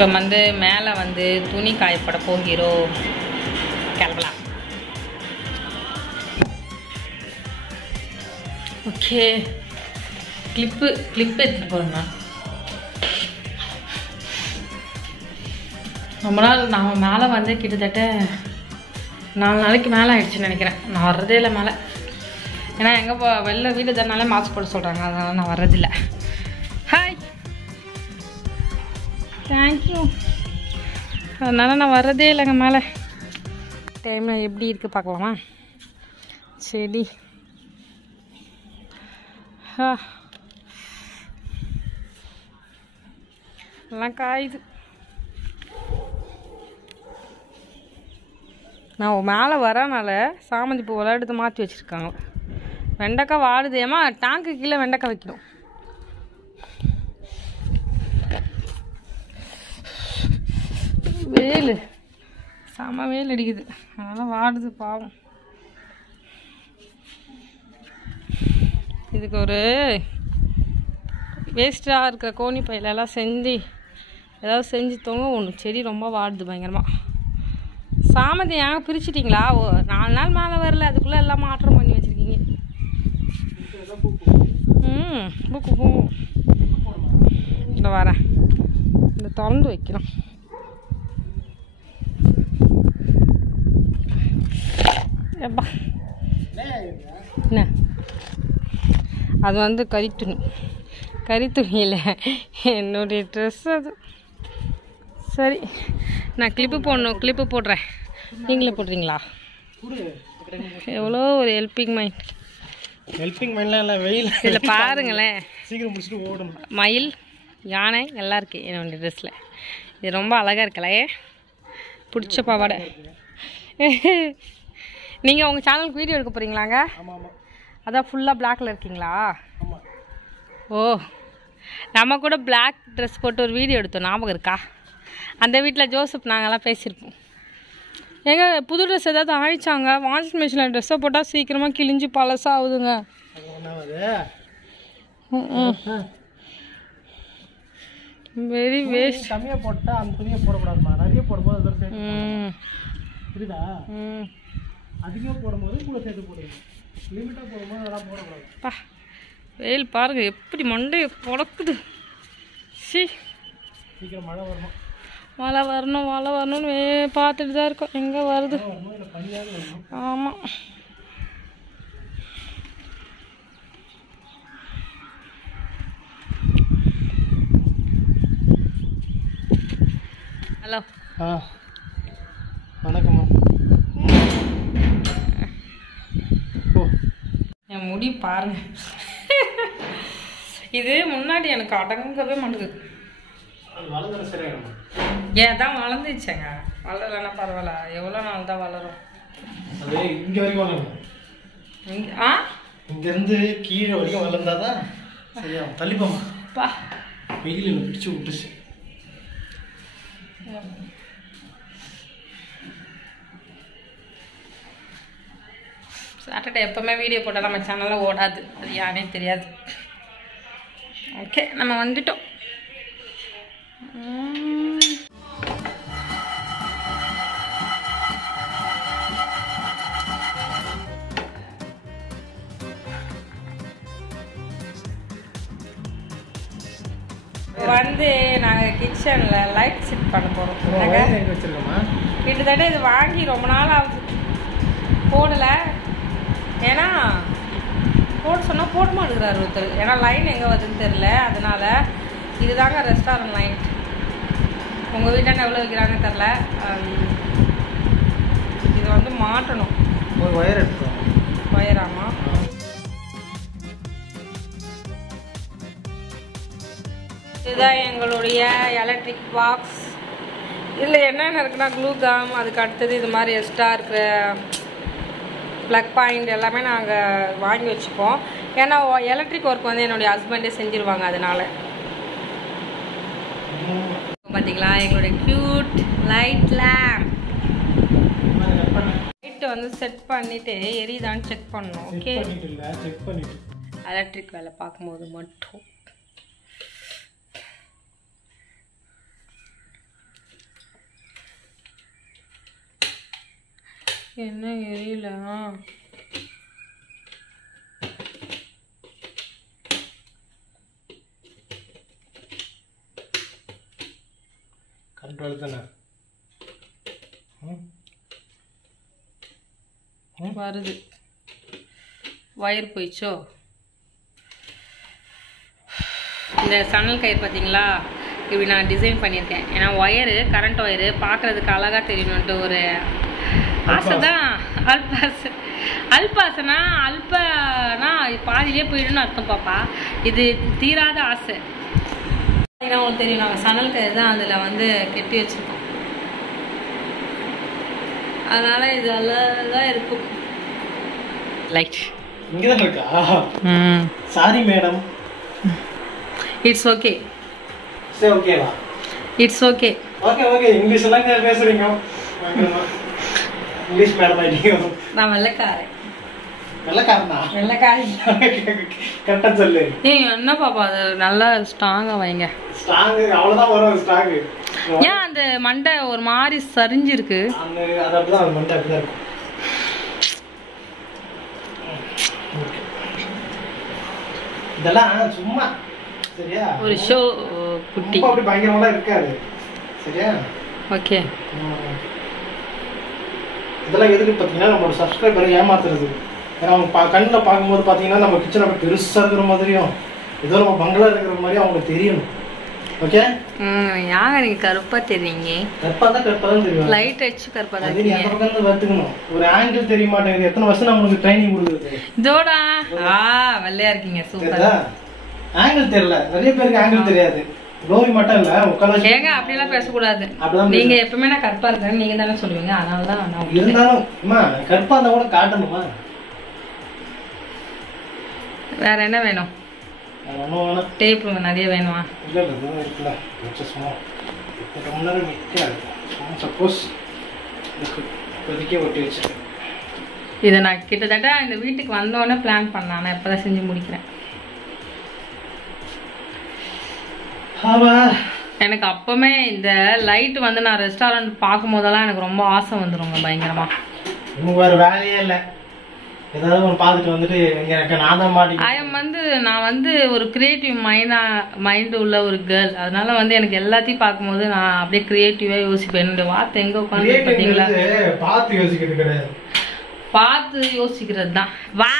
இப்போ வந்து மேலே வந்து துணி காயப்பட போகிறோம். கிளம்பலாம். ஓகே, கிளிப்பு எடுத்துகிட்டு போகிறேண்ணா. ரொம்ப நாள் நான் மேலே வந்து கிட்டத்தட்ட 4 நாளைக்கு மேலே ஆயிடுச்சுன்னு நினைக்கிறேன். நான் வர்றதே இல்லை மேலே. ஏன்னா எங்கே வெளில வீடு தரனாலே மாஸ்க் போட சொல்கிறாங்க, அதனால் நான் வர்றதில்லை. Hi, thank you. அதனால் நான் வர்றதே இல்லைங்க மேலே. டைமில் எப்படி இருக்குது பார்க்கலாமா? செடி எல்லாம் காயுது. நான் மேலே வரனால சாமந்தி பூ எடுத்து மாற்றி வச்சுருக்காங்க. வெண்டைக்காய் வாடுது. ஏமா டேங்க்கு கீழே வெண்டைக்காய் வைக்கணும். வெயில் செம வெயில் அடிக்குது, அதனால் வாடுது பாவம். இதுக்கு ஒரு வேஸ்ட்டாக இருக்கிற கோணி பையிலெல்லாம் செஞ்சு ஏதாவது செஞ்சு தோங்க ஒன்று. செடி ரொம்ப வாடுது பயங்கரமாக. சாமந்தி ஏங்க பிரிச்சுட்டிங்களா? 4 நாள் மேலே வரல, அதுக்குள்ளே எல்லாம் மாற்றம் பண்ணி வச்சுருக்கீங்க. பூக்கு பூ இந்த வரேன். இந்த திறந்து வைக்கிறோம். எப்பா என்ன அது வந்து கறித்துணியில் என்னுடைய ட்ரெஸ் அது. சரி, நான் கிளிப்பு போடுறேன். நீங்களே போடுறீங்களா? எவ்வளோ ஒரு ஹெல்பிங் மைண்ட்லாம் இல்லை. வெயில் இதில் பாருங்களேன், சீக்கிரம் முடிச்சுட்டு ஓடணும். மயில், யானை எல்லாம் இருக்குது என்னுடைய ட்ரெஸ்ஸில். இது ரொம்ப அழகாக இருக்கல, பிடிச்ச பாவாடை. நீங்கள் உங்கள் சேனலுக்கு வீடியோ எடுக்க போகிறீங்களாங்க? அதான் ஃபுல்லாக பிளாக்கில் இருக்கீங்களா? ஓ, நம்ம கூட பிளாக் ட்ரெஸ் போட்டு ஒரு வீடியோ எடுத்தோம், ஞாபகம் இருக்கா? அந்த வீட்டில் ஜோசப் நாங்கள்லாம் பேசியிருப்போம். ஏங்க புது ட்ரெஸ் ஏதாவது ஆயிடுச்சாங்க? வாஷிங் மிஷினில் ட்ரெஸ்ஸை போட்டால் சீக்கிரமாக கிழிஞ்சு பழசாக ஆகுதுங்க. Very waste. கம்மியாக போட்டால் அந்த துணியை போடக்கூடாதுமா. நிறைய போடும்போது புரியுதா? அதிகமாக போடும்போது கூட சேர்த்து போடுங்க. லிமிட்டாக போடும்போது அதெல்லாம் போடக்கூடாது. வெயில் பாருங்கள் எப்படி மண்டையை பொழக்குது. சீக்கிரம் மழை வரணும்னு பார்த்துட்டு தான் இருக்கோம். எங்கே வருது? ஆமாம். ஹலோ. வணக்கம்மா. என் முடி பாருங்க. இது முன்னாடி எனக்கு அடங்கவே மாட்டேங்குது. ஏதான் வளர்ந்துச்சேங்க. வளரலன்னா பரவாயில்ல, எவ்வளோ நாள் தான் வளரும். இங்கே வரைக்கும் வளரும். இங்கேருந்து கீழே வரைக்கும் வளர்ந்தாதான் சரியா. தள்ளிப்போம்ப்பா, வெயிலில் பிடிச்சி விட்டுச்சு. சாட்டர்டே எப்போவுமே வீடியோ போட்டால் நம்ம சேனலில் ஓடாது, அது யானே தெரியாது. ஓகே, நம்ம வந்துட்டோம். வந்து நாங்கள் கிச்சனில் லைட் செட் பண்ண போகிறோம். கிட்டத்தட்ட இது வாங்கி ரொம்ப நாள் ஆகுது, போடலை. ஏன்னா போட சொன்னால் போட மாட்டேங்கிறார் ஒருத்தர். ஏன்னா லைன் எங்கே வருதுன்னு தெரில. அதனால் இதுதாங்க ரெஸ்டாரண்ட் லைட். உங்கள் வீட்டாண்ட எவ்வளோ வைக்கிறாங்கன்னு தெரில. வந்து மாட்டணும். ஒரு ஒயர் எடுத்துக்கோங்க. ஒயராமா? இதுதான் எங்களுடைய எலக்ட்ரிக் பாக்ஸ். இதில் என்னென்ன இருக்குன்னா க்ளூ கம், அதுக்கு அடுத்தது இது மாதிரி எக்ஸ்ட்ரா இருக்கிற ப்ளக் பாயிண்ட் எல்லாமே நாங்கள் வாங்கி வச்சுப்போம். ஏன்னா எலக்ட்ரிக் ஒர்க் வந்து என்னுடைய ஹஸ்பண்டே செஞ்சுருவாங்க. அதனால் பார்த்தீங்களா எங்களுடைய க்யூட் லைட் லேம்ப். லைட்டை வந்து செட் பண்ணிவிட்டு எரியுதான்னு செக் பண்ணணும். ஓகே, எலக்ட்ரிக் வேலை பார்க்கும்போது மட்டும். என்ன எரியல? கண்ட்ரோல் தானே வருது. ஒயர் போயிச்சோ? இந்த சணல் கயிறு பார்த்தீங்களா, இப்படி நான் டிசைன் பண்ணியிருக்கேன். ஏன்னா ஒயரு, கரண்ட் ஒயரு பார்க்குறதுக்கு அழகாக தெரியணுன்ட்டு ஒரு ஆசை தான். அல்பாசனா பாதியிலே போயிடுன்னு அர்த்தம் பாப்பா. இது தீராத ஆசை. உங்களுக்கு தெரியும், நாங்கள் சணல் கயிறு தான் அதில் வந்து கெட்டி வச்சுருக்கோம். அதனால இது அழகாக இருக்கும். லைட் இங்கே தான் இருக்கா? Sorry madam. It's okay. சரி, ஓகேவா? It's okay. Okay okay. English எல்லாம் பேசுறீங்க. இங்கிலீஷ் மேடம் ஆயிட்டீங்க. நான் வெள்ளைக்காரன். வெள்ளைக்காரனா? வெள்ளைக்காரி. கரெக்டாக சொல்லு. ஏய் என்ன பாப்பா, அது நல்லா ஸ்ட்ராங்காக வைங்க. ஸ்ட்ராங்கு அவ்வளோதான் வரும். ஸ்ட்ராங்கு ஏன் அந்த மண்டை ஒரு மாதிரி சரிஞ்சிருக்கு? அது அப்படிதான், அந்த மண்டை அப்படிதான் இருக்கும். இதெல்லாம் சும்மா சரியா, ஒரு ஷோ குட்டி. அப்படி பயங்கரமா இருக்காது. சரியா? ஓகே. இதெல்லாம் எதுக்கு பார்த்தீங்கன்னா நம்மளோட சப்ஸ்கிரைபரை ஏமாத்துறது. ஏன்னா அவங்க கண்ணில் பார்க்கும்போது பார்த்தீங்கன்னா நம்ம கிச்சன் அப்படி பெருசாக இருக்கிற மாதிரியும் ஏதோ நம்ம பங்களா இருக்கிற மாதிரியும் அவங்களுக்கு தெரியணும். ஓகே? யாங்க நீங்கள் கருப்பாக தெரியுங்க? கருப்பாக தான் தெரியும். லைட் அடிச்சு கருப்பாக தான் தெரியும். அந்த பக்கம் இருந்து பார்த்துக்கணும். ஒரு ஆங்கிள் தெரிய மாட்டேங்குது. எத்தனை வருஷம் நம்மளுக்கு ட்ரைனிங் கொடுக்குறது. இதோடா வெள்ளையா இருக்கீங்க. சூப்பர். ஆங்கிள் தெரியல, நிறைய பேருக்கு ஆங்கிள் தெரியாது. கோவி மட்டும் இல்ல, உட்காந்து ஏங்க அப்படியெல்லாம் பேசக்கூடாது. நீங்க எப்பவுமே நான் கருப்பா இருக்கேன்னு நீங்க தானே சொல்லுவீங்க. அதனாலதான் நான் இருந்தாலும் அம்மா கருப்பா இருந்தா கூட காட்டணுமா? வேற என்ன வேணும்? டேப் நிறைய வேணுமா? இல்ல இல்ல இருக்குல்ல, சும்மா இப்போ முன்னாடி நிற்காது. சப்போஸ் இப்போதைக்கே ஒட்டி வச்சிருக்கேன். இதை நான் கிட்டத்தட்ட இந்த வீட்டுக்கு வந்தோடனே பிளான் பண்ணேன். நான் எப்போதான் செஞ்சு முடிக்கிறேன். எனக்கு அப்பவுமே இந்த லைட் வந்து நான் ரெஸ்டாரண்ட் பார்க்கும் போதெல்லாம் எனக்கு ரொம்ப ஆசை வந்துருங்க பயங்கரமா. உங்களுக்கு வேற வேலையே இல்லை, ஏதாவது ஒன்று பார்த்துட்டு வந்துட்டு எனக்கு நான் தான் மாட்டேன். நான் வந்து ஒரு கிரியேட்டிவ் மைண்டு உள்ள ஒரு கேர்ள். அதனால வந்து எனக்கு எல்லாத்தையும் பார்க்கும்போது நான் அப்படியே கிரியேட்டிவா யோசிப்பேன். என்னுடைய வார்த்தை எங்க உட்காந்து பார்த்தீங்களா? பார்த்து யோசிக்கிறது கிடையாது, பார்த்து யோசிக்கிறது தான். வா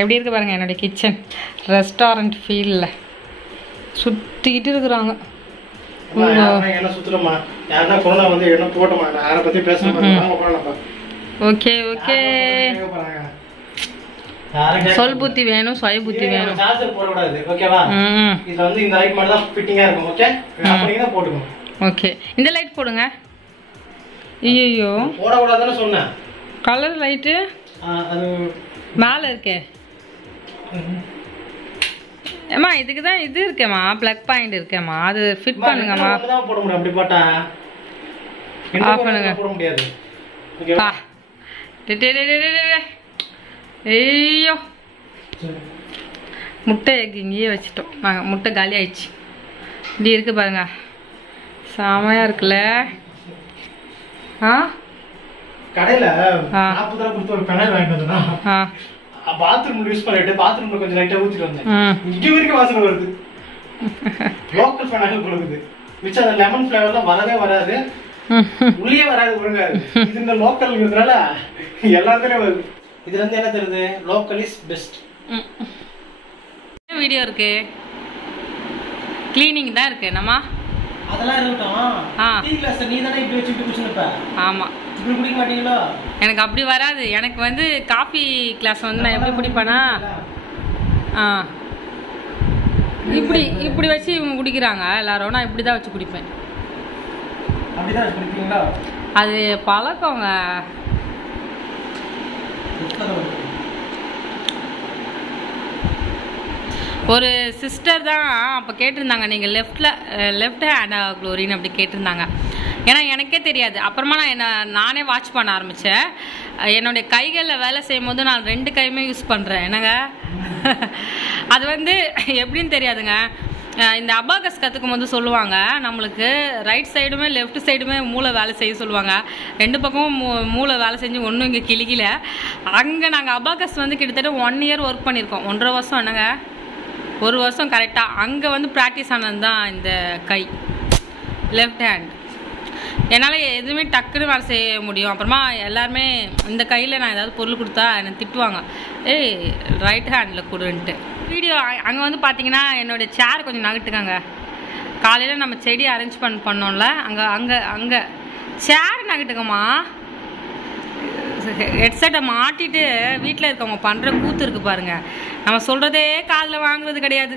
எப்படி இருக்கு பாருங்க என்னுடைய கிச்சன். ரெஸ்டாரண்ட் ஃபீல்ல சுத்திக்கிட்டு இருக்கிறாங்க. Okay okay. சொல் புத்தி வேணும், சுய புத்தி வேணும். ஓகே, இந்த லைட் போடுங்க. ஐயோ போடக்கூடாதுன்னு சொன்னேன். கலர் லைட்டு மேலே இருக்கே. ஏம்மா இதுக்கு தான் இது இருக்கேம்மா, ப்ளக் பாயிண்ட் இருக்கேம்மா, அது ஃபிட் பண்ணுங்கம்மா. போட முடியும், அப்படி போட்டா ஆஃப் பண்ணுங்க. போட முடியாது. பா ஐயோ, முட்டை இங்கேயே வச்சுட்டோம் நாங்கள். முட்டை காலி ஆயிடுச்சு. இப்படி இருக்கு பாருங்க, செமையா இருக்குல்ல? கடையில 40 ரூபாய் கொடுத்து ஒரு பெனாயில் வாங்கிட்டு வந்தா பாத்ரூம் யூஸ் பண்ணிட்டு பாத்ரூம்ல கொஞ்சம் லைட்டா ஊத்திட்டு வந்தேன். இங்க வரைக்கும் வாசனை வருது. லோக்கல் பெனாயில் கொடுக்குது. மிச்சம் அந்த லெமன் ஃப்ளேவர்லாம் வரவே வராது, உள்ளே வராது ஒழுங்கா. இது இந்த லோக்கல்ங்கிறதுனால எல்லாத்துலயும் வருது. இதுல இருந்து என்ன தெரியுது, லோக்கல் இஸ் பெஸ்ட். வீடியோ இருக்கு, கிளீனிங் தான் இருக்கு நம்ம. அதெல்லாம் இருக்கட்டும். டீ கிளாஸ் நீ தானே இப்படி வச்சுட்டு குடிச்சுனப்ப. ஆமா, இப்படி குடிக்க மாட்டீங்களா? எனக்கு அப்படி வராது. எனக்கு வந்து காஃபி கிளாஸ் வந்து நான் எப்படி குடிப்பேனா, இப்படி இப்படி வச்சு இவங்க குடிக்கிறாங்க எல்லாரும், நான் இப்படி தான் வச்சு குடிப்பேன். அப்படிதான் வச்சு குடிப்பீங்களா? அது பழக்கங்க. ஒரு சிஸ்டர் தான் அப்போ கேட்டிருந்தாங்க, நீங்கள் லெஃப்ட் ஹேண்ட் க்ளோரின்னு அப்படி கேட்டிருந்தாங்க. ஏன்னா எனக்கே தெரியாது. அப்புறமா நானே வாட்ச் பண்ண ஆரம்பித்தேன். என்னுடைய கைகளில் வேலை செய்யும் போது நான் 2 கையுமே யூஸ் பண்ணுறேன். என்னங்க அது வந்து எப்படின்னு தெரியாதுங்க. இந்த அபாகஸ் கற்றுக்கும் போது சொல்லுவாங்க, நம்மளுக்கு ரைட் சைடுமே லெஃப்ட் சைடுமே மூளை வேலை செய்ய சொல்லுவாங்க. 2 பக்கமும் மூளை வேலை செஞ்சு ஒன்றும் இங்கே கிளிக்கல. அங்கே நாங்கள் அபாகஸ் வந்து கிட்டத்தட்ட 1 இயர் ஒர்க் பண்ணியிருக்கோம். 1.5 வருஷம். என்னங்க 1 வருஷம் கரெக்டாக. அங்கே வந்து ப்ராக்டிஸ் ஆனது தான் இந்த கை, லெஃப்ட் ஹேண்ட். என்னால் எதுவுமே டக்குன்னு வேலை செய்ய முடியும். அப்புறமா எல்லாருமே இந்த கையில் நான் ஏதாவது பொருள் கொடுத்தா என்னை திட்டுவாங்க, ஏய் ரைட் ஹேண்டில் கொடுன்ட்டு. வீடியோ அங்கே வந்து பார்த்தீங்கன்னா என்னுடைய சேர் கொஞ்சம் நகட்டுக்காங்க. காலையில் நம்ம செடி அரேஞ்ச் பண்ணோம்ல, அங்கே சேர் நகட்டுக்கம்மா. ஹெட்செட்டை மாட்டிட்டு வீட்டில் இருக்கவங்க பண்ணுற கூத்து இருக்குது பாருங்க. நம்ம சொல்கிறதே காதில் வாங்குறது கிடையாது.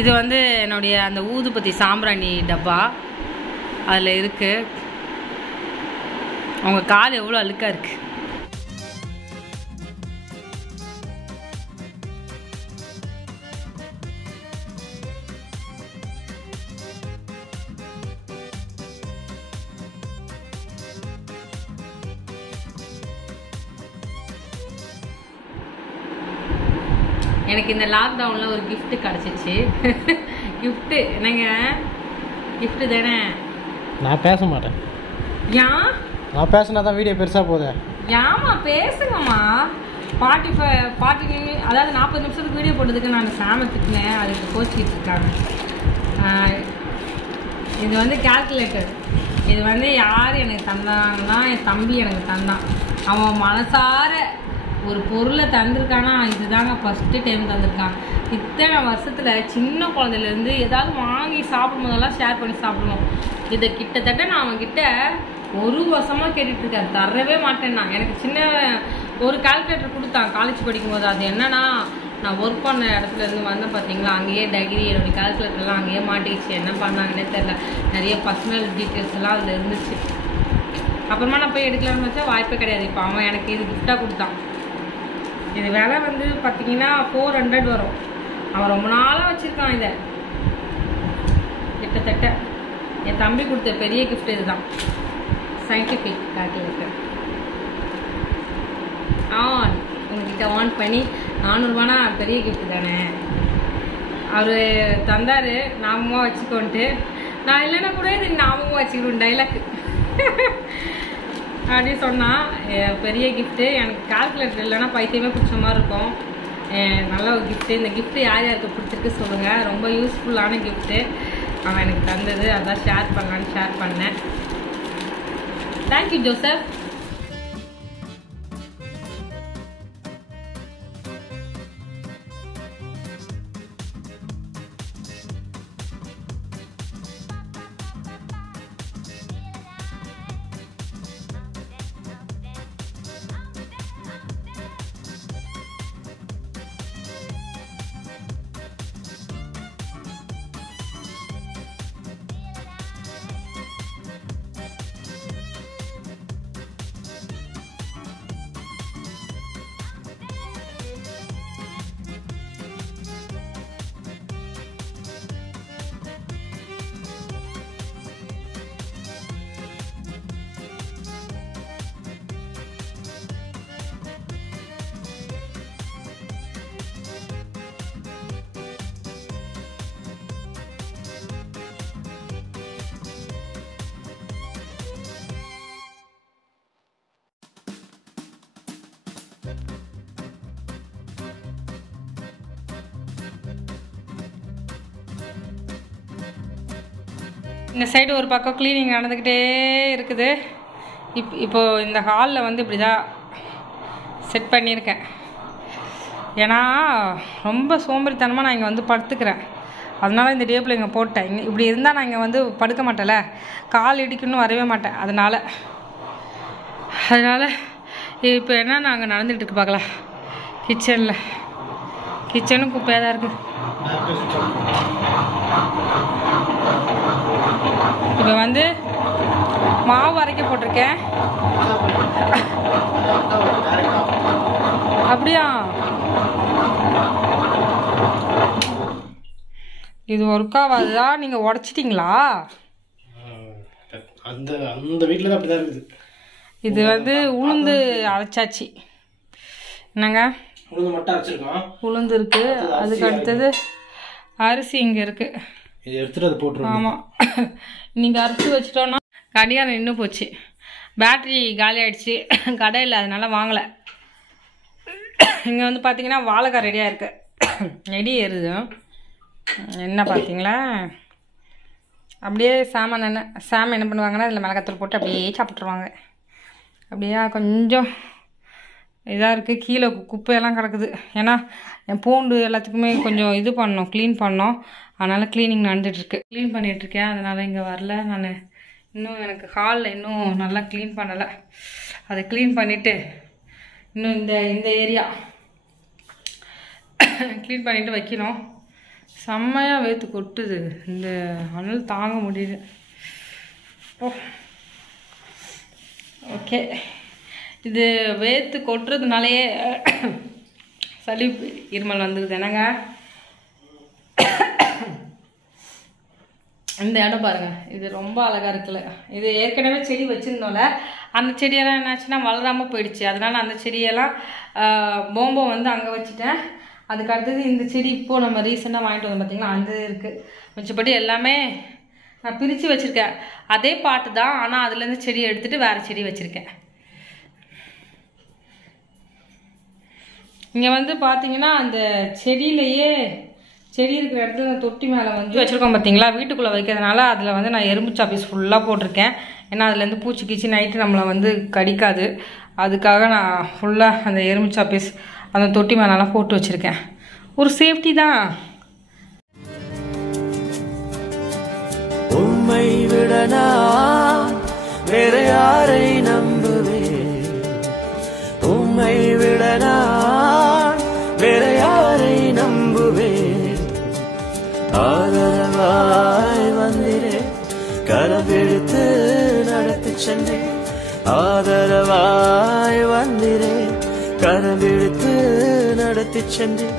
இது வந்து என்னுடைய அந்த ஊதுபத்தி சாம்பிராணி டப்பா அதில் இருக்குது. அவங்க கால் எவ்வளோ அழுக்காக இருக்குது. எனக்கு இந்த லாக்டவுனில் ஒரு கிஃப்ட் கிடச்சிச்சு. கிஃப்ட்டு என்னங்க, கிஃப்ட்டு தானே. நான் பேச மாட்டேன். ஏன்? நான் பேசினா தான் வீடியோ பெருசாக போகுது. ஏமா பேசுங்கம்மா. 40 அதாவது 40 நிமிஷத்துக்கு வீடியோ போட்டதுக்கு நான் சாம திட்டினேன். அதுக்கு கோச்சிக்கிட்டு இருக்காங்க. இது வந்து கால்குலேட்டர். இது வந்து யார் எனக்கு தந்தாங்கன்னா என் தம்பி எனக்கு தந்தான். அவன் மனசார ஒரு பொருளை தந்திருக்கானா, இதுதாங்க ஃபஸ்ட்டு டைம் தந்திருக்கான். இத்தனை வருஷத்தில் சின்ன குழந்தையிலேருந்து ஏதாவது வாங்கி சாப்பிடும் போதெல்லாம் ஷேர் பண்ணி சாப்பிடுவோம். இதை கிட்டத்தட்ட நான் அவன்கிட்ட 1 வருஷமாக கேட்டுட்ருக்கேன், தரவே மாட்டேன்னா. எனக்கு சின்ன ஒரு கால்குலேட்டர் கொடுத்தான் காலேஜ் படிக்கும்போது. அது என்னன்னா, நான் ஒர்க் பண்ண இடத்துலேருந்து வந்தேன் பார்த்தீங்களா, அங்கேயே டைரி என்னுடைய கால்குலேட்டர்லாம் அங்கேயே மாட்டிக்கிச்சு. என்ன பண்ணாங்கன்னே தெரில. நிறைய பர்சனல் டீட்டெயில்ஸ் எல்லாம் அதில் இருந்துச்சு. அப்புறமா நான் போய் எடுக்கலான்னு வச்சா வாய்ப்பே கிடையாது. இப்போ அவன் எனக்கு இது கிஃப்டாக கொடுத்தான். இது விலை வந்து பார்த்தீங்கன்னா 400 வரும். அவன் ரொம்ப நாளாக வச்சுருக்கான் இதை. கிட்டத்தட்ட என் தம்பி கொடுத்த பெரிய கிஃப்ட் இதுதான், சயின்டிஃபிக் கால்குலேட்டர். உங்ககிட்ட ஆன் பண்ணி 400 ரூபானா பெரிய கிஃப்ட் தானே. அவர் தந்தார், ஞாபகமாக வச்சுக்கோன்ட்டு. நான் இல்லைன்னா கூட இது ஞாபகமாக வச்சுக்கிடுவேன் டைலாக் அப்படி சொன்னால். பெரிய கிஃப்ட்டு. எனக்கு கால்குலேட்டர் இல்லைன்னா பைத்தியமே பிடிச்ச மாதிரி இருக்கும். நல்ல ஒரு கிஃப்ட்டு. இந்த கிஃப்ட்டு யார் யாருக்கு பிடிச்சிருக்கு சொல்லுங்கள். ரொம்ப யூஸ்ஃபுல்லான கிஃப்ட்டு. அவன் எனக்கு தந்தது, அதான் ஷேர் பண்ணலான்னு ஷேர் பண்ணேன். Thank you Joseph. இந்த சைடு ஒரு பக்கம் க்ளீனிங் நடந்துக்கிட்டே இருக்குது. இப்போது இந்த ஹாலில் வந்து இப்படி தான் செட் பண்ணியிருக்கேன். ஏன்னா ரொம்ப சோம்பேறித்தனமாக நான் இங்கே வந்து படுத்துக்கிறேன். அதனால இந்த டேபிள் இங்கே போட்டேன். இப்படி இருந்தால் நான் இங்கே வந்து படுக்க மாட்டேன்ல, கால் இடிக்கணும்னு வரவே மாட்டேன். அதனால் இப்போ என்ன நாங்கள் நடந்துக்கிட்டு இருக்கு பார்க்கலாம். கிச்சனும் குப்பையாக தான் இருக்குது. இப்போ வந்து மாவு அரைக்க போட்டிருக்கேன். அப்படியா? இது ஒர்க் ஆகாதுதா? நீங்கள் உடச்சிட்டிங்களா? அந்த வீட்டில் தான் அப்படி தான் இருக்குது. இது வந்து உளுந்து அரைச்சாச்சு. என்னங்க? உளுந்து மட்டும் அரைச்சிருக்கோம். உளுந்து இருக்குது. அதுக்கு அடுத்தது அரிசி இங்கே இருக்குது. இது எடுத்துகிட்டு அதை போட்டுருவோம். ஆமாம், நீங்கள் அரைச்சி வச்சிட்டோன்னா கடியாரம் நின்று போச்சு. பேட்ரி காலி ஆகிடுச்சு, கடையில், அதனால வாங்கலை. இங்கே வந்து பார்த்தீங்கன்னா வாழைக்காய் ரெடியாக இருக்குது. நெடி ஏறுது. என்ன பார்த்தீங்களா? அப்படியே சாம் என்ன பண்ணுவாங்கன்னா இதில் மிளகாத்தூள் போட்டு அப்படியே சாப்பிட்ருவாங்க. அப்படியே கொஞ்சம் இதாக இருக்குது. கீழே குப்பையெல்லாம் கிடக்குது. ஏன்னா என் பூண்டு எல்லாத்துக்குமே கொஞ்சம் இது பண்ணோம், க்ளீன் பண்ணோம். அதனால் க்ளீனிங் நடந்துகிட்ருக்கு. க்ளீன் பண்ணிகிட்ருக்கேன். அதனால் இங்கே வரல நான். இன்னும் எனக்கு ஹாலில் இன்னும் நல்லா க்ளீன் பண்ணலை. அதை க்ளீன் பண்ணிவிட்டு இன்னும் இந்த ஏரியா க்ளீன் பண்ணிவிட்டு வைக்கணும். செம்மையாக வேர்த்து கொட்டுது. இந்த அனல் தாங்க முடியுது. ஓகே, இது வேர்த்து கொட்டுறதுனாலேயே சளி இருமல் வந்துடுது. என்னங்க, இந்த இடம் பாருங்கள், இது ரொம்ப அழகாக இருக்குல்ல. இது ஏற்கனவே செடி வச்சுருந்தோம்ல, அந்த செடியெல்லாம் என்னாச்சுன்னா வளராமல் போயிடுச்சு. அதனால் அந்த செடியெல்லாம் போம்போ வந்து அங்கே வச்சுட்டேன். அதுக்கு அடுத்தது இந்த செடி இப்போது நம்ம ரீசெண்டாக வாங்கிட்டு வந்தோம் பார்த்திங்களா, அந்த இருக்குது. மிச்சப்படி எல்லாமே நான் பிரித்து வச்சுருக்கேன். அதே பாட்டு தான், ஆனால் அதுலேருந்து செடி எடுத்துகிட்டு வேறு செடி வச்சுருக்கேன். இங்கே வந்து பார்த்தீங்கன்னா அந்த செடி இருக்கிற இடத்துல தொட்டி மேலே வந்து வச்சுருக்கோம் பார்த்தீங்களா, வீட்டுக்குள்ளே வைக்கிறதுனால அதில் வந்து நான் எறும்பு சாப்பீஸ் ஃபுல்லாக போட்டிருக்கேன். ஏன்னா அதுலேருந்து பூச்சி கீச்சி நைட்டு நம்மளை வந்து கடிக்காது. அதுக்காக நான் ஃபுல்லாக அந்த எறும்பு சாப்பீஸ் அந்த தொட்டி மேலெல்லாம் போட்டு வச்சுருக்கேன். ஒரு சேஃப்டி தான். உம்மை விட நான் வேற யாரை நம்புவேன்? உம்மை விட நான் வேற யாரை நம்புவேன்? ஆதரவாய் வந்திரே, கரவெடுத்து நடத்தி சென்றேன். ஆதரவாய் வந்திரே, கரவெடுத்து நடத்தி சென்றேன்.